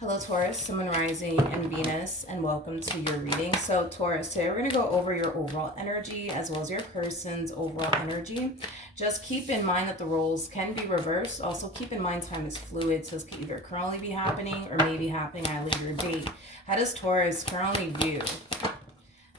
Hello Taurus, Sun, Moon, Rising, and Venus, and welcome to your reading. So Taurus, today we're going to go over your overall energy as well as your person's overall energy. Just keep in mind that the roles can be reversed. Also keep in mind time is fluid, so this could either currently be happening or maybe happening at a later date. How does Taurus currently view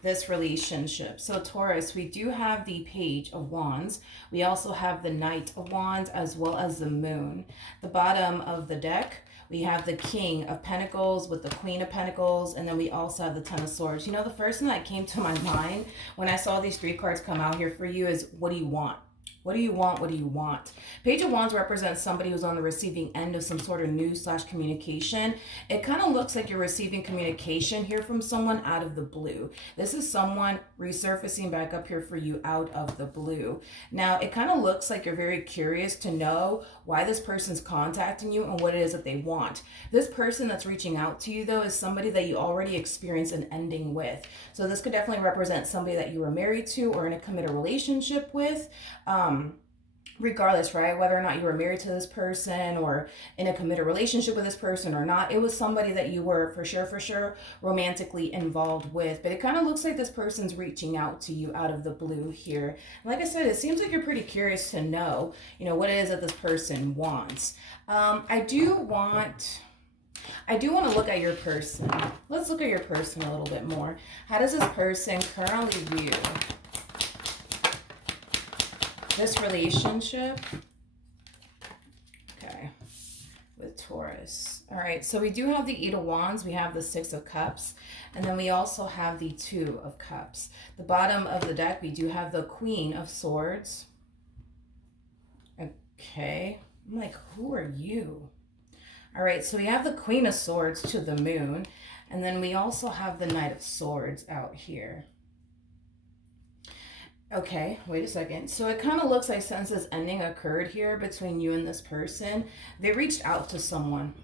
this relationship? So Taurus, we do have the Page of Wands. We also have the Knight of Wands as well as the Moon. The bottom of the deck, we have the King of Pentacles with the Queen of Pentacles, and then we also have the Ten of Swords. You know, the first thing that came to my mind when I saw these three cards come out here for you is, what do you want? What do you want? What do you want? Page of Wands represents somebody who's on the receiving end of some sort of news/communication. It kind of looks like you're receiving communication here from someone out of the blue. This is someone resurfacing back up here for you out of the blue. Now, it kind of looks like you're very curious to know why this person's contacting you and what it is that they want. This person that's reaching out to you, though, is somebody that you already experienced an ending with. So this could definitely represent somebody that you were married to or in a committed relationship with. Regardless, right, whether or not you were married to this person or in a committed relationship with this person or not, it was somebody that you were for sure romantically involved with. But it kind of looks like this person's reaching out to you out of the blue here. Like I said, it seems like you're pretty curious to know, what it is that this person wants. I do want to look at your person. Let's look at your person a little bit more. How does this person currently view this relationship? Okay, with Taurus. All right, so we do have the Eight of Wands, we have the Six of Cups, and then we also have the Two of Cups. The bottom of the deck, we do have the Queen of Swords. Okay, I'm like, who are you? All right, so we have the Queen of Swords to the Moon, and then we also have the Knight of Swords out here. Okay, wait a second. So it kind of looks like since this ending occurred here between you and this person, they reached out to someone.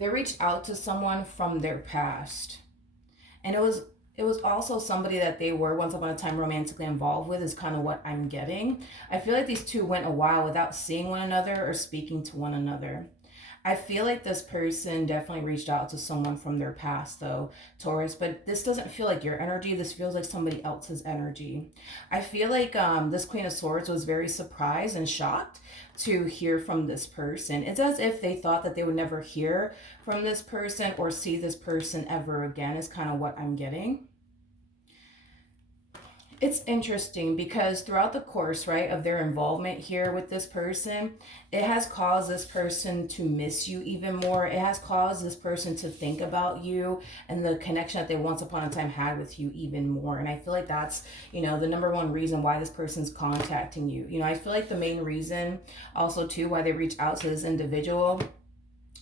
They reached out to someone from their past. And it was also somebody that they were once upon a time romantically involved with, is kind of what I'm getting. I feel like these two went a while without seeing one another or speaking to one another. I feel like this person definitely reached out to someone from their past, though, Taurus, but this doesn't feel like your energy. This feels like somebody else's energy. I feel like this Queen of Swords was very surprised and shocked to hear from this person. It's as if they thought that they would never hear from this person or see this person ever again, is kind of what I'm getting. It's interesting because throughout the course, right, of their involvement here with this person, it has caused this person to miss you even more. It has caused this person to think about you and the connection that they once upon a time had with you even more. And I feel like that's, the number one reason why this person's contacting you. I feel like the main reason also too why they reach out to this individual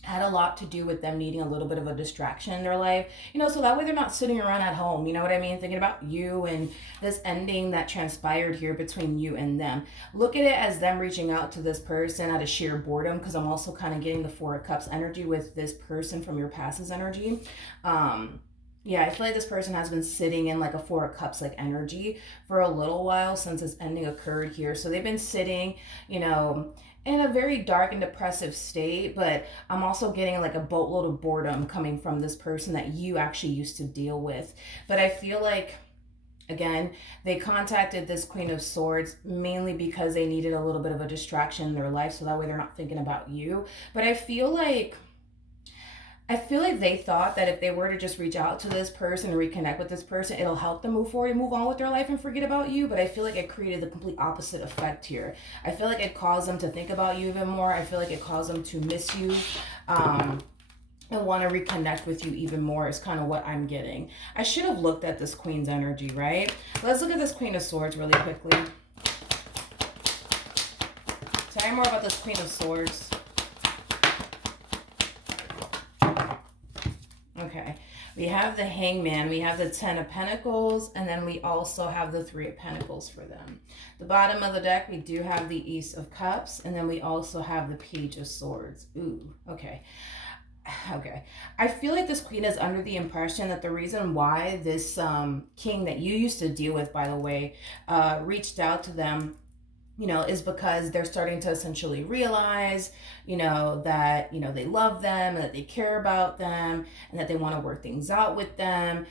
had a lot to do with them needing a little bit of a distraction in their life, so that way they're not sitting around at home, you know what I mean, thinking about you and this ending that transpired here between you and them. Look at it as them reaching out to this person out of sheer boredom, because I'm also kind of getting the Four of Cups energy with this person from your past's energy. Yeah, I feel like this person has been sitting in like a Four of Cups like energy for a little while since this ending occurred here. So they've been sitting, in a very dark and depressive state, but I'm also getting like a boatload of boredom coming from this person that you actually used to deal with. But I feel like, again, they contacted this Queen of Swords mainly because they needed a little bit of a distraction in their life, so that way they're not thinking about you. But I feel like they thought that if they were to just reach out to this person and reconnect with this person, it'll help them move forward and move on with their life and forget about you. But I feel like it created the complete opposite effect here. I feel like it caused them to think about you even more. I feel like it caused them to miss you and want to reconnect with you even more, is kind of what I'm getting. I should have looked at this Queen's energy, right? Let's look at this Queen of Swords really quickly. Tell me more about this Queen of Swords. Okay, we have the Hangman, we have the Ten of Pentacles, and then we also have the Three of Pentacles for them. The bottom of the deck, we do have the Ace of Cups, and then we also have the Page of Swords. Ooh, okay. Okay, I feel like this queen is under the impression that the reason why this king that you used to deal with, by the way, reached out to them is because they're starting to essentially realize, that, they love them and that they care about them and that they want to work things out with them.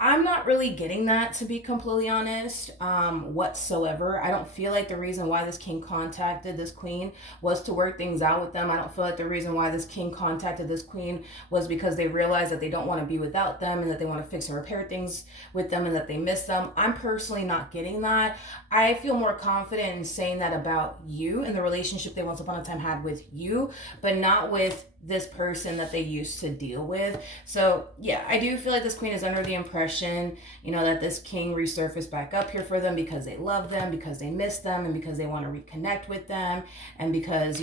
I'm not really getting that, to be completely honest, whatsoever. I don't feel like the reason why this king contacted this queen was to work things out with them. I don't feel like the reason why this king contacted this queen was because they realized that they don't want to be without them and that they want to fix and repair things with them and that they miss them. I'm personally not getting that. I feel more confident in saying that about you and the relationship they once upon a time had with you, but not with this person that they used to deal with. So yeah, I do feel like this queen is under the impression, that this king resurfaced back up here for them because they love them, because they miss them, and because they want to reconnect with them, and because,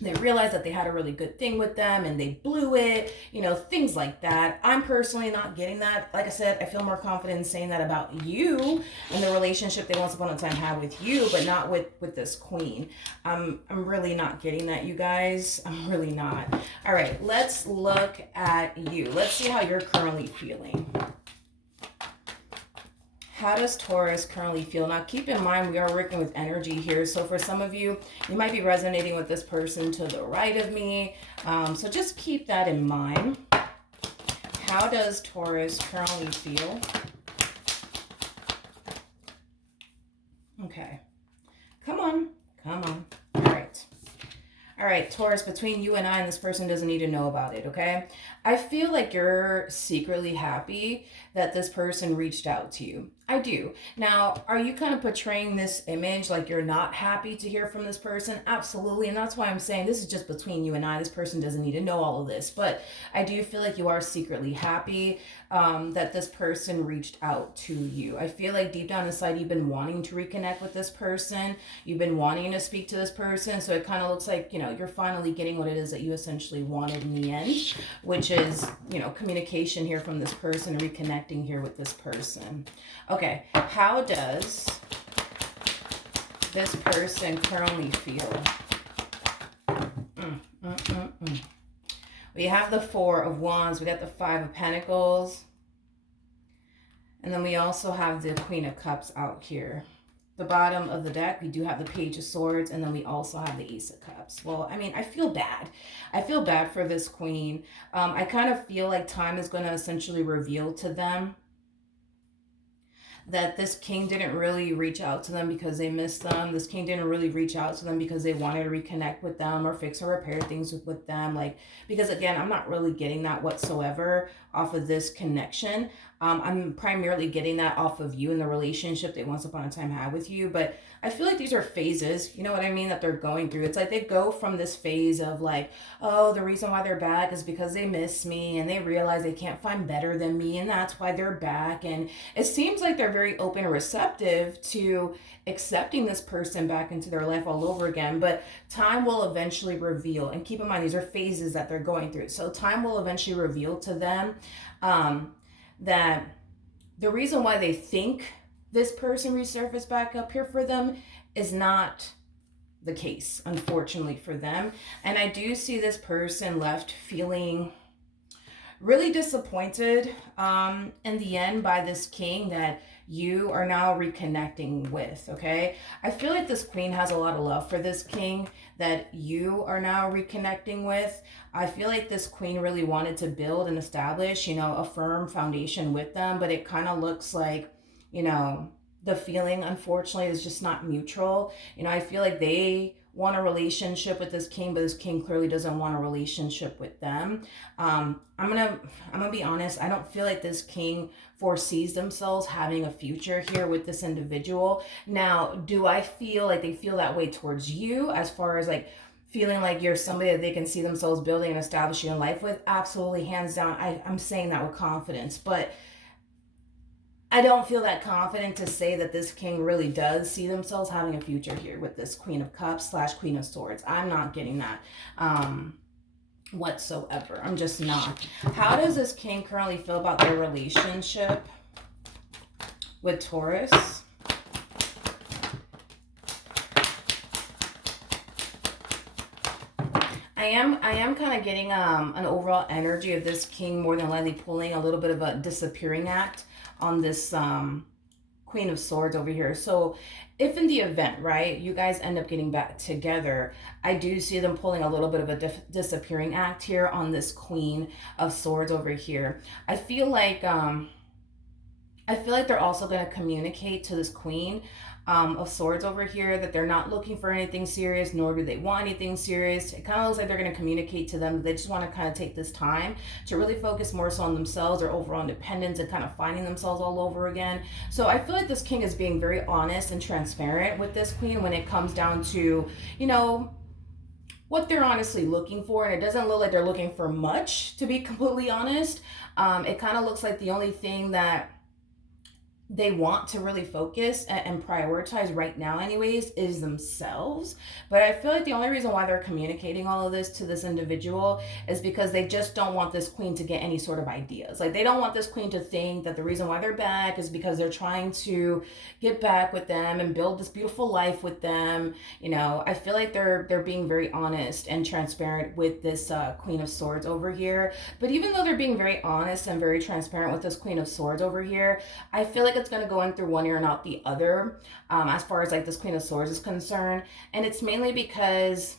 they realized that they had a really good thing with them and they blew it, things like that. I'm personally not getting that. Like I said, I feel more confident in saying that about you and the relationship they once upon a time had with you, but not with this queen. I'm really not getting that, you guys. I'm really not. All right, let's look at you. Let's see how you're currently feeling. How does Taurus currently feel? Now, keep in mind, we are working with energy here. So for some of you, you might be resonating with this person to the right of me. So just keep that in mind. How does Taurus currently feel? Okay. Come on. Come on. All right. All right, Taurus, between you and I, and this person doesn't need to know about it, okay? I feel like you're secretly happy that this person reached out to you. I do. Now, are you kind of portraying this image like you're not happy to hear from this person? Absolutely. And that's why I'm saying this is just between you and I. This person doesn't need to know all of this. But I do feel like you are secretly happy that this person reached out to you. I feel like deep down inside, you've been wanting to reconnect with this person. You've been wanting to speak to this person. So it kind of looks like, you're finally getting what it is that you essentially wanted in the end, which is, communication here from this person, reconnecting here with this person. Okay, how does this person currently feel? We have the Four of Wands, we got the Five of Pentacles, and then we also have the Queen of Cups out here. The bottom of the deck, we do have the Page of Swords, and then we also have the Ace of Cups. Well, I mean, I feel bad. I feel bad for this queen. I kind of feel like time is going to essentially reveal to them that this king didn't really reach out to them because they missed them. This king didn't really reach out to them because they wanted to reconnect with them or fix or repair things with them. Because again, I'm not really getting that whatsoever off of this connection. I'm primarily getting that off of you and the relationship they once upon a time had with you. But I feel like these are phases, you know what I mean, that they're going through. It's like they go from this phase of like, oh, the reason why they're back is because they miss me and they realize they can't find better than me and that's why they're back. And it seems like they're very open and receptive to accepting this person back into their life all over again. But time will eventually reveal, and keep in mind, these are phases that they're going through. So time will eventually reveal to them that the reason why they think this person resurfaced back up here for them is not the case, unfortunately for them. And I do see this person left feeling really disappointed in the end by this king that you are now reconnecting with, okay? I feel like this queen has a lot of love for this king that you are now reconnecting with. I feel like this queen really wanted to build and establish, a firm foundation with them, but it kind of looks like, the feeling, unfortunately, is just not mutual. I feel like they want a relationship with this king, but this king clearly doesn't want a relationship with them. I'm gonna be honest. I don't feel like this king foresees themselves having a future here with this individual. Now, do I feel like they feel that way towards you, as far as like feeling like you're somebody that they can see themselves building and establishing a life with? Absolutely, hands down. I'm saying that with confidence, but I don't feel that confident to say that this king really does see themselves having a future here with this Queen of Cups / Queen of Swords. I'm not getting that whatsoever. I'm just not. How does this king currently feel about their relationship with Taurus? I am kind of getting an overall energy of this king more than likely pulling a little bit of a disappearing act on this Queen of Swords over here. So if in the event, right, you guys end up getting back together, I do see them pulling a little bit of a disappearing act here on this Queen of Swords over here. I feel like they're also going to communicate to this Queen of Swords over here that they're not looking for anything serious, nor do they want anything serious. It kind of looks like they're going to communicate to them that they just want to kind of take this time to really focus more so on themselves, their overall independence, and kind of finding themselves all over again. So I feel like this King is being very honest and transparent with this Queen when it comes down to, you know, what they're honestly looking for. And it doesn't look like they're looking for much, to be completely honest. It kind of looks like the only thing that they want to really focus and prioritize right now anyways is themselves. But I feel like the only reason why they're communicating all of this to this individual is because they just don't want this Queen to get any sort of ideas. Like, they don't want this Queen to think that the reason why they're back is because they're trying to get back with them and build this beautiful life with them. You know, I feel like they're being very honest and transparent with this Queen of Swords over here. But even though they're being very honest and very transparent with this Queen of Swords over here, I feel like it's going to go in through one ear and out the other, as far as like this Queen of Swords is concerned. And it's mainly because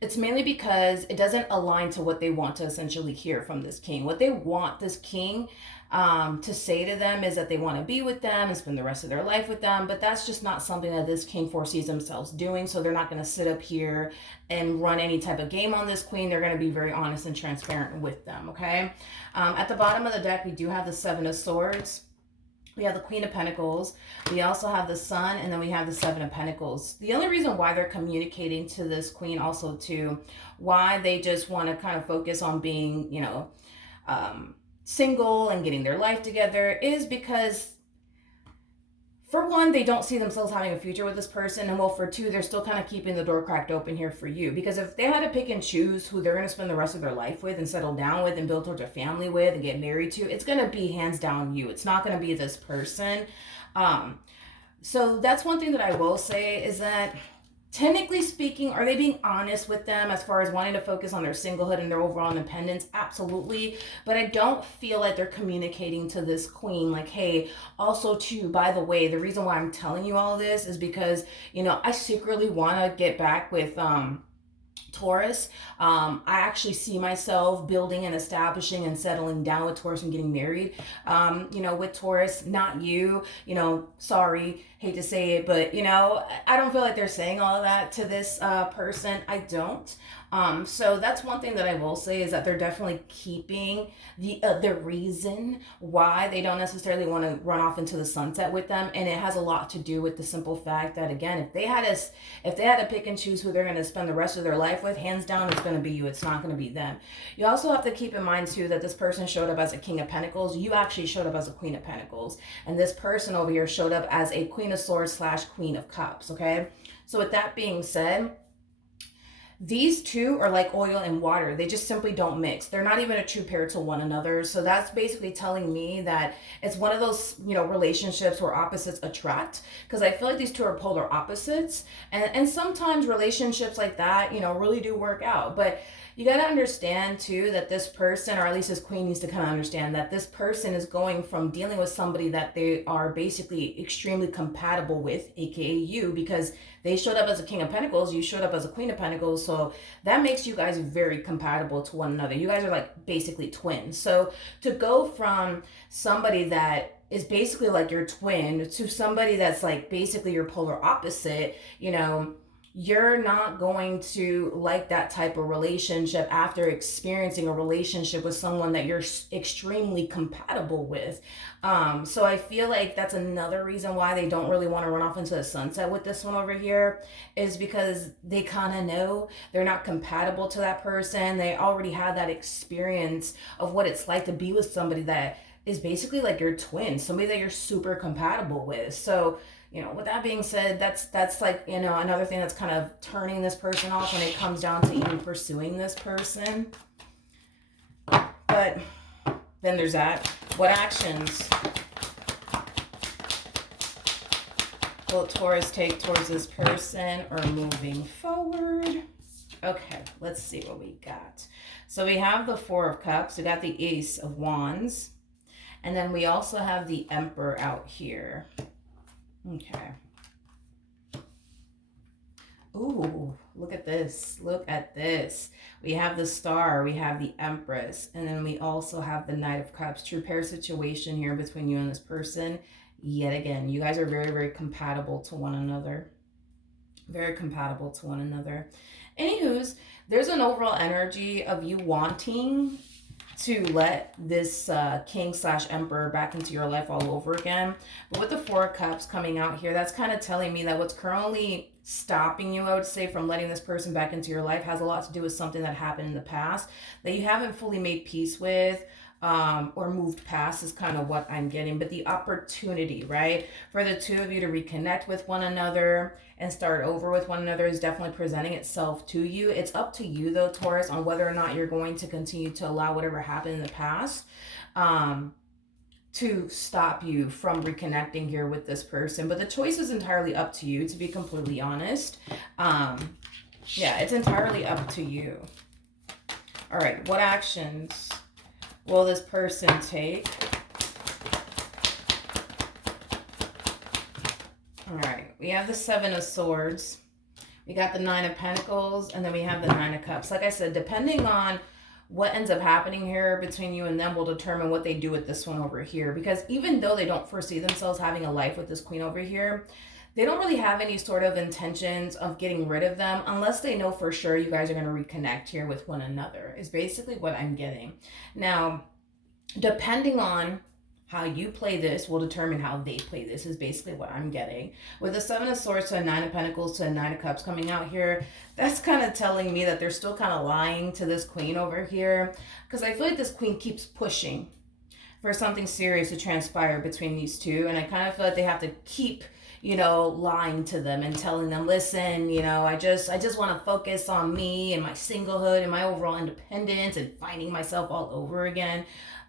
it doesn't align to what they want to essentially hear from this King. What they want this King to say to them is that they want to be with them and spend the rest of their life with them, but that's just not something that this King foresees themselves doing. So they're not going to sit up here and run any type of game on this Queen. They're going to be very honest and transparent with them, okay? At the bottom of the deck, we do have the Seven of Swords. We have the Queen of Pentacles. We also have the Sun, and then we have the Seven of Pentacles. The only reason why they're communicating to this Queen also too, why they just want to kind of focus on being, you know, single and getting their life together is because, for one, they don't see themselves having a future with this person. And well, for two, they're still kind of keeping the door cracked open here for you. Because if they had to pick and choose who they're going to spend the rest of their life with and settle down with and build towards a family with and get married to, it's going to be hands down you. It's not going to be this person. So that's one thing that I will say is that, technically speaking, are they being honest with them as far as wanting to focus on their singlehood and their overall independence? Absolutely. But I don't feel like they're communicating to this Queen like, hey, also too, by the way, the reason why I'm telling you all of this is because, you know, I secretly want to get back with Taurus. I actually see myself building and establishing and settling down with Taurus and getting married, you know, with Taurus, not you, you know, sorry, hate to say it, but, you know, I don't feel like they're saying all of that to this person. I don't. So that's one thing that I will say is that they're definitely keeping the reason why they don't necessarily want to run off into the sunset with them, and it has a lot to do with the simple fact that, again, if they had to pick and choose who they're going to spend the rest of their life with, hands down, it's going to be you. It's not going to be them. You also have to keep in mind too that this person showed up as a King of Pentacles. You actually showed up as a Queen of Pentacles, and this person over here showed up as a Queen of Swords / Queen of Cups. Okay, so with that being said, these two are like oil and water. They just simply don't mix. They're not even a true pair to one another. So that's basically telling me that it's one of those, you know, relationships where opposites attract, because I feel like these two are polar opposites. And sometimes relationships like that, you know, really do work out. But you got to understand too that this person, or at least this Queen needs to kind of understand that this person is going from dealing with somebody that they are basically extremely compatible with, aka you, because they showed up as a King of Pentacles, you showed up as a Queen of Pentacles, so that makes you guys very compatible to one another. You guys are like basically twins. So to go from somebody that is basically like your twin to somebody that's like basically your polar opposite, you know, you're not going to like that type of relationship after experiencing a relationship with someone that you're extremely compatible with. So I feel like that's another reason why they don't really want to run off into the sunset with this one over here, is because they kind of know they're not compatible to that person. They already have that experience of what it's like to be with somebody that is basically like your twin, somebody that you're super compatible with. So, you know, with that being said, that's like, you know, another thing that's kind of turning this person off when it comes down to even pursuing this person. But then there's that. What actions will Taurus take towards this person or moving forward? Okay, let's see what we got. So we have the Four of Cups. We got the Ace of Wands. And then we also have the Emperor out here. Okay. Ooh, look at this. Look at this. We have the Star, we have the Empress, and then we also have the Knight of Cups. True pair situation here between you and this person. Yet again, you guys are very, very compatible to one another. Very compatible to one another. Anywho's, there's an overall energy of you wanting to let this king slash emperor back into your life all over again. But with the Four of Cups coming out here, that's kind of telling me that what's currently stopping you, I would say, from letting this person back into your life has a lot to do with something that happened in the past that you haven't fully made peace with, or moved past is kind of what I'm getting. But the opportunity, right, for the two of you to reconnect with one another and start over with one another is definitely presenting itself to you. It's up to you, though, Taurus, on whether or not you're going to continue to allow whatever happened in the past to stop you from reconnecting here with this person. But the choice is entirely up to you, to be completely honest. Yeah, it's entirely up to you. All right, what actions will this person take? All right, we have the Seven of Swords. We got the Nine of Pentacles, and then we have the Nine of Cups. Like I said, depending on what ends up happening here between you and them will determine what they do with this one over here. Because even though they don't foresee themselves having a life with this queen over here, they don't really have any sort of intentions of getting rid of them unless they know for sure you guys are going to reconnect here with one another, is basically what I'm getting. Now, depending on how you play this will determine how they play this, is basically what I'm getting. With the Seven of Swords to a Nine of Pentacles to a Nine of Cups coming out here, that's kind of telling me that they're still kind of lying to this queen over here. Because I feel like this queen keeps pushing for something serious to transpire between these two. And I kind of feel like they have to keep, you know, lying to them and telling them, listen, you know, I just want to focus on me and my singlehood and my overall independence and finding myself all over again.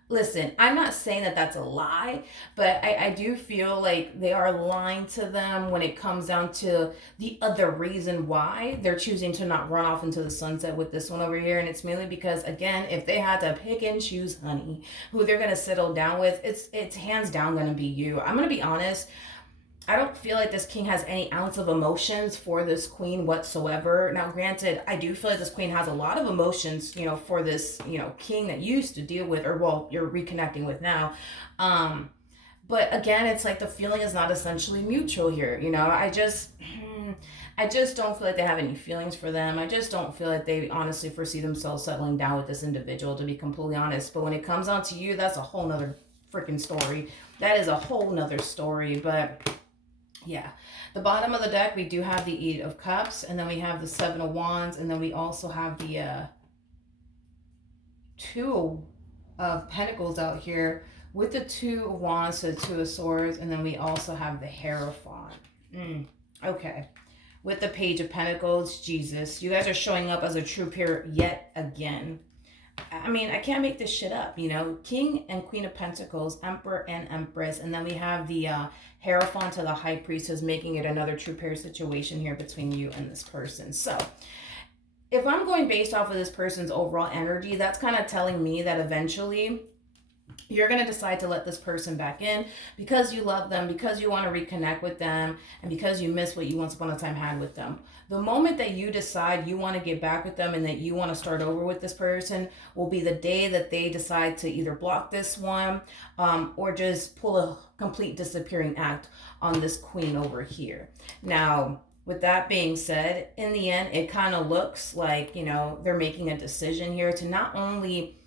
Listen, I'm not saying that that's a lie, but I do feel like they are lying to them when it comes down to the other reason why they're choosing to not run off into the sunset with this one over here. And it's mainly because, again, if they had to pick and choose, honey, who they're going to settle down with, it's hands down going to be you. I'm going to be honest. I don't feel like this king has any ounce of emotions for this queen whatsoever. Now, granted, I do feel like this queen has a lot of emotions, you know, for this, you know, king that you used to deal with, or, well, you're reconnecting with now. But again, it's like the feeling is not essentially mutual here. You know, I just don't feel like they have any feelings for them. I just don't feel like they honestly foresee themselves settling down with this individual, to be completely honest. But when it comes on to you, that's a whole nother freaking story. That is a whole nother story. But yeah, the bottom of the deck, we do have the Eight of Cups, and then we have the Seven of Wands, and then we also have the Two of Pentacles out here with the Two of Wands to the Two of Swords, and then we also have the Hierophant. Okay, with the Page of Pentacles, Jesus, you guys are showing up as a true pair yet again. I mean, I can't make this shit up, you know. King and Queen of Pentacles, Emperor and Empress, and then we have the Hierophant to the High Priestess, making it another true pair situation here between you and this person. So, if I'm going based off of this person's overall energy, that's kind of telling me that eventually you're going to decide to let this person back in because you love them, because you want to reconnect with them, and because you miss what you once upon a time had with them. The moment that you decide you want to get back with them and that you want to start over with this person will be the day that they decide to either block this one or just pull a complete disappearing act on this queen over here. Now, with that being said, in the end, it kind of looks like, you know, they're making a decision here to not only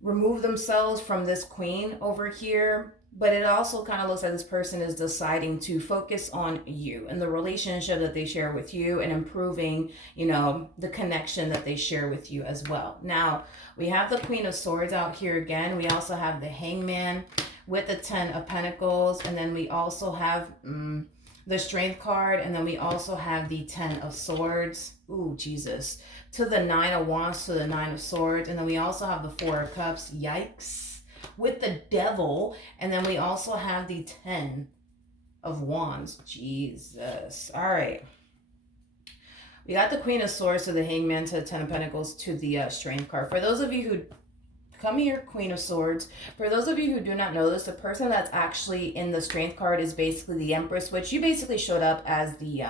remove themselves from this queen over here, but it also kind of looks like this person is deciding to focus on you and the relationship that they share with you and improving, you know, the connection that they share with you as well. Now, we have the Queen of Swords out here again. We also have the Hangman with the Ten of Pentacles, and then we also have the Strength card, and then we also have the Ten of Swords. Ooh, Jesus. To the Nine of Wands, to the Nine of Swords, and then we also have the Four of Cups. Yikes. With the Devil, and then we also have the Ten of Wands. Jesus. All right. We got the Queen of Swords to the Hangman to the Ten of Pentacles to the Strength card. For those of you who Come here, Queen of Swords. For those of you who do not know this, the person that's actually in the Strength card is basically the Empress, which you basically showed up as the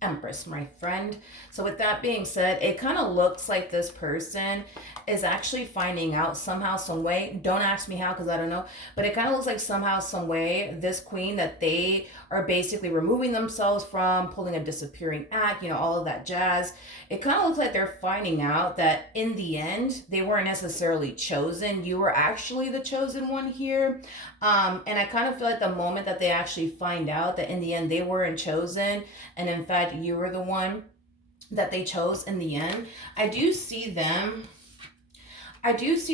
Empress, my friend. So with that being said, it kind of looks like this person is actually finding out somehow, some way. Don't ask me how, because I don't know. But it kind of looks like somehow, some way, this queen, that they are basically removing themselves from, pulling a disappearing act, all of that jazz. It kind of looks like they're finding out that in the end, they weren't necessarily chosen. You were actually the chosen one here. And I kind of feel like the moment that they actually find out that in the end they weren't chosen, and in fact you were the one that they chose in the end, I do see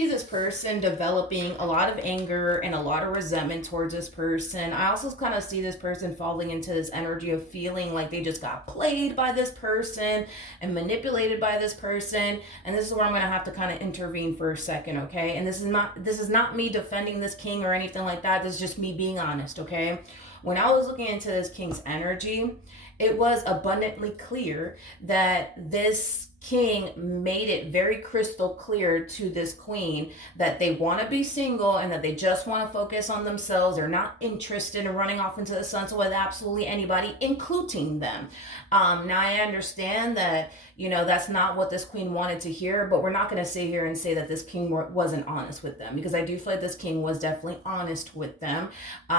this person developing a lot of anger and a lot of resentment towards this person. I also kind of see this person falling into this energy of feeling like they just got played by this person and manipulated by this person. And this is where I'm going to have to kind of intervene for a second, okay? And this is not me defending this king or anything like that. This is just me being honest, okay? When I was looking into this king's energy, it was abundantly clear that this king made it very crystal clear to this queen that they want to be single and that they just want to focus on themselves. They're not interested in running off into the sunset with absolutely anybody, including them. Now I understand that, that's not what this queen wanted to hear, but we're not going to sit here and say that this king wasn't honest with them, because I do feel like this king was definitely honest with them.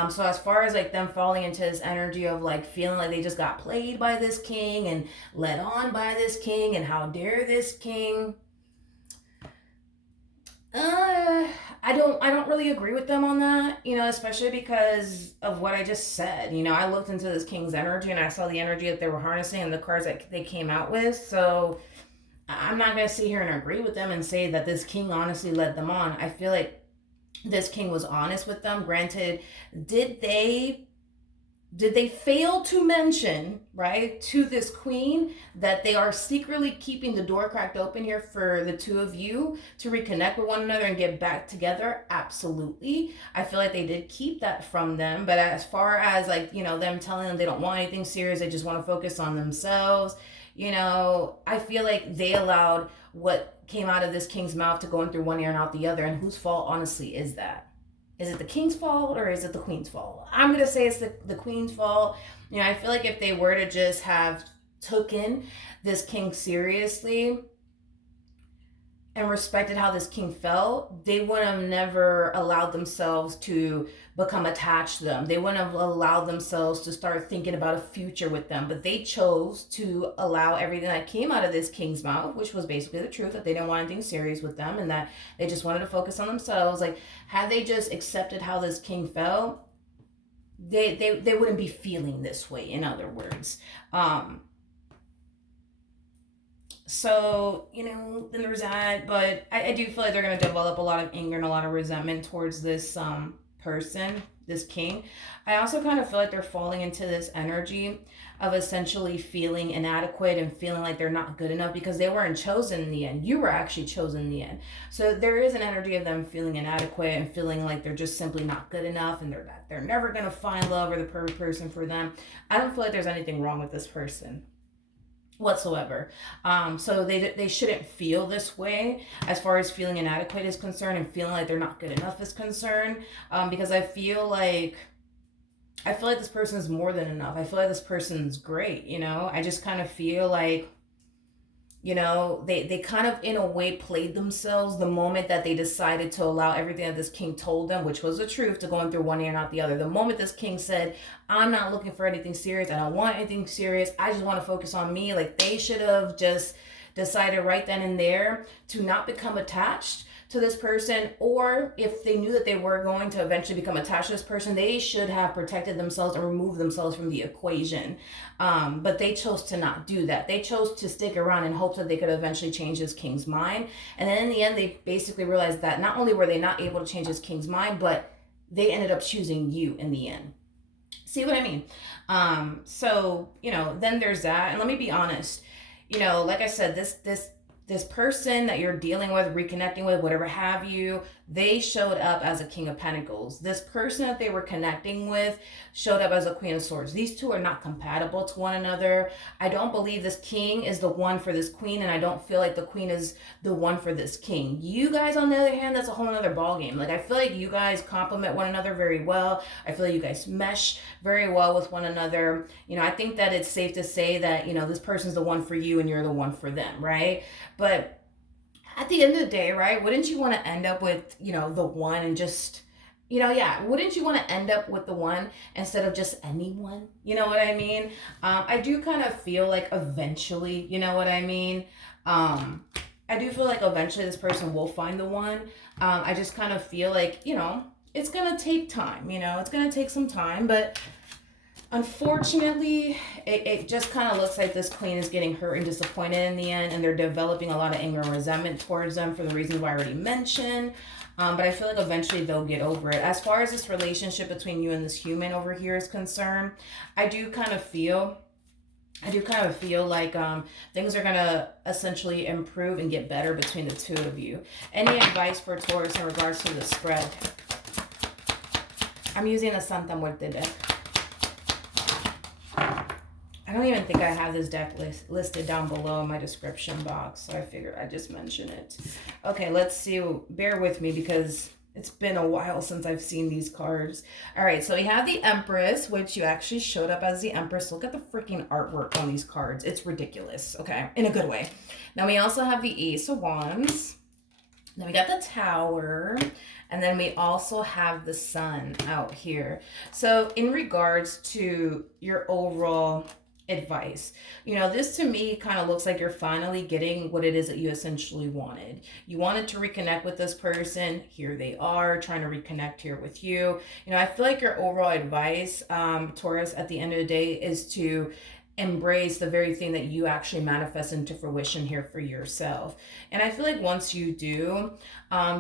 So as far as like them falling into this energy of like feeling like they just got played by this king and led on by this king, and how dare this king, I don't really agree with them on that, especially because of what I just said. I looked into this king's energy and I saw the energy that they were harnessing and the cards that they came out with. So I'm not going to sit here and agree with them and say that this king honestly led them on. I feel like this king was honest with them. Granted, did they fail to mention, right, to this queen that they are secretly keeping the door cracked open here for the two of you to reconnect with one another and get back together? Absolutely. I feel like they did keep that from them. But as far as like, them telling them they don't want anything serious, they just want to focus on themselves, I feel like they allowed what came out of this king's mouth to go in through one ear and out the other. And whose fault, honestly, is that? Is it the king's fault or is it the queen's fault? I'm going to say it's the queen's fault. I feel like if they were to just have taken this king seriously and respected how this king felt, they would have never allowed themselves to become attached to them. They wouldn't have allowed themselves to start thinking about a future with them. But they chose to allow everything that came out of this king's mouth, which was basically the truth, that they didn't want anything serious with them and that they just wanted to focus on themselves. Like, had they just accepted how this king felt, they wouldn't be feeling this way, in other words. So, then there's that. But I do feel like they're going to develop a lot of anger and a lot of resentment towards this person, this king. I also kind of feel like they're falling into this energy of essentially feeling inadequate and feeling like they're not good enough because they weren't chosen in the end. You were actually chosen in the end. So there is an energy of them feeling inadequate and feeling like they're just simply not good enough and they're never going to find love or the perfect person for them. I don't feel like there's anything wrong with this person whatsoever. So they shouldn't feel this way as far as feeling inadequate is concerned and feeling like they're not good enough is concerned, because I feel like this person is more than enough. I feel like this person's great. I just kind of feel like they kind of in a way played themselves the moment that they decided to allow everything that this king told them, which was the truth, to go in through one ear and out the other. The moment this king said, I'm not looking for anything serious, I don't want anything serious, I just want to focus on me, like they should have just decided right then and there to not become attached to this person, or if they knew that they were going to eventually become attached to this person, they should have protected themselves and removed themselves from the equation. But they chose to not do that. They chose to stick around in hopes that they could eventually change this king's mind. And then in the end, they basically realized that not only were they not able to change this king's mind, but they ended up choosing you in the end. See what I mean? So, then there's that. And let me be honest, like I said, this this person that you're dealing with, reconnecting with, whatever have you, they showed up as a King of Pentacles. This person that they were connecting with showed up as a Queen of Swords. These two are not compatible to one another. I don't believe this king is the one for this queen, and I don't feel like the queen is the one for this king. You guys, on the other hand, that's a whole other ballgame. Like, I feel like you guys complement one another very well. I feel like you guys mesh very well with one another. You know, I think that it's safe to say that, you know, this person's the one for you and you're the one for them, right? But at the end of the day, right, wouldn't you want to end up with, you know, the one and just, you know, yeah, wouldn't you want to end up with the one instead of just anyone? You know what I mean? I do kind of feel like eventually, you know what I mean? I do feel like eventually this person will find the one. I just kind of feel like, you know, it's going to take time, you know, it's going to take some time, but unfortunately, it just kind of looks like this queen is getting hurt and disappointed in the end, and they're developing a lot of anger and resentment towards them for the reasons I already mentioned. But I feel like eventually they'll get over it. As far as this relationship between you and this human over here is concerned, I do kind of feel like things are going to essentially improve and get better between the two of you. Any advice for Taurus in regards to the spread? I'm using the Santa Muerte deck. I don't even think I have this deck listed down below in my description box, so I figured I'd just mention it. Okay, let's see. Bear with me because it's been a while since I've seen these cards. All right, so we have the Empress, which you actually showed up as the Empress. Look at the freaking artwork on these cards. It's ridiculous, okay, in a good way. Now we also have the Ace of Wands. Then we got the Tower. And then we also have the Sun out here. So in regards to your overall advice, you know, this to me kind of looks like you're finally getting what it is that you essentially wanted. You wanted to reconnect with this person. Here they are trying to reconnect here with you. You know, I feel like your overall advice, Taurus, at the end of the day is to embrace the very thing that you actually manifest into fruition here for yourself. And I feel like once you do,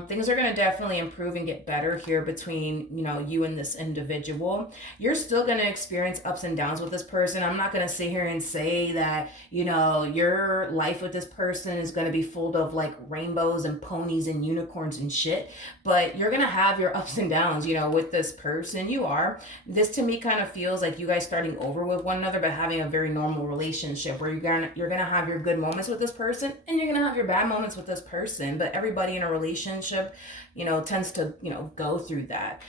things are going to definitely improve and get better here between, you know, you and this individual. You're still going to experience ups and downs with this person. I'm not going to sit here and say that, you know, your life with this person is going to be full of like rainbows and ponies and unicorns and shit, but you're going to have your ups and downs, you know, with this person. You are. This to me kind of feels like you guys starting over with one another, but having a very normal relationship where you're gonna have your good moments with this person and you're gonna have your bad moments with this person. But everybody in a relationship, you know, tends to, you know, go through that.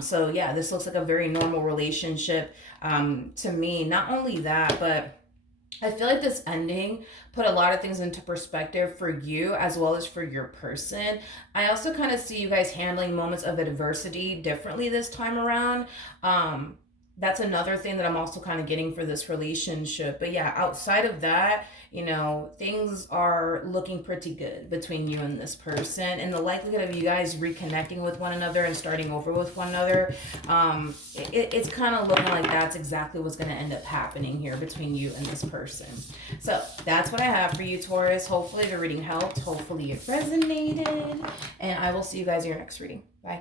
So yeah, this looks like a very normal relationship to me. Not only that, but I feel like this ending put a lot of things into perspective for you as well as for your person. I also kind of see you guys handling moments of adversity differently this time around. That's another thing that I'm also kind of getting for this relationship. But yeah, outside of that, you know, things are looking pretty good between you and this person. And the likelihood of you guys reconnecting with one another and starting over with one another, it's kind of looking like that's exactly what's going to end up happening here between you and this person. So that's what I have for you, Taurus. Hopefully the reading helped. Hopefully it resonated. And I will see you guys in your next reading. Bye.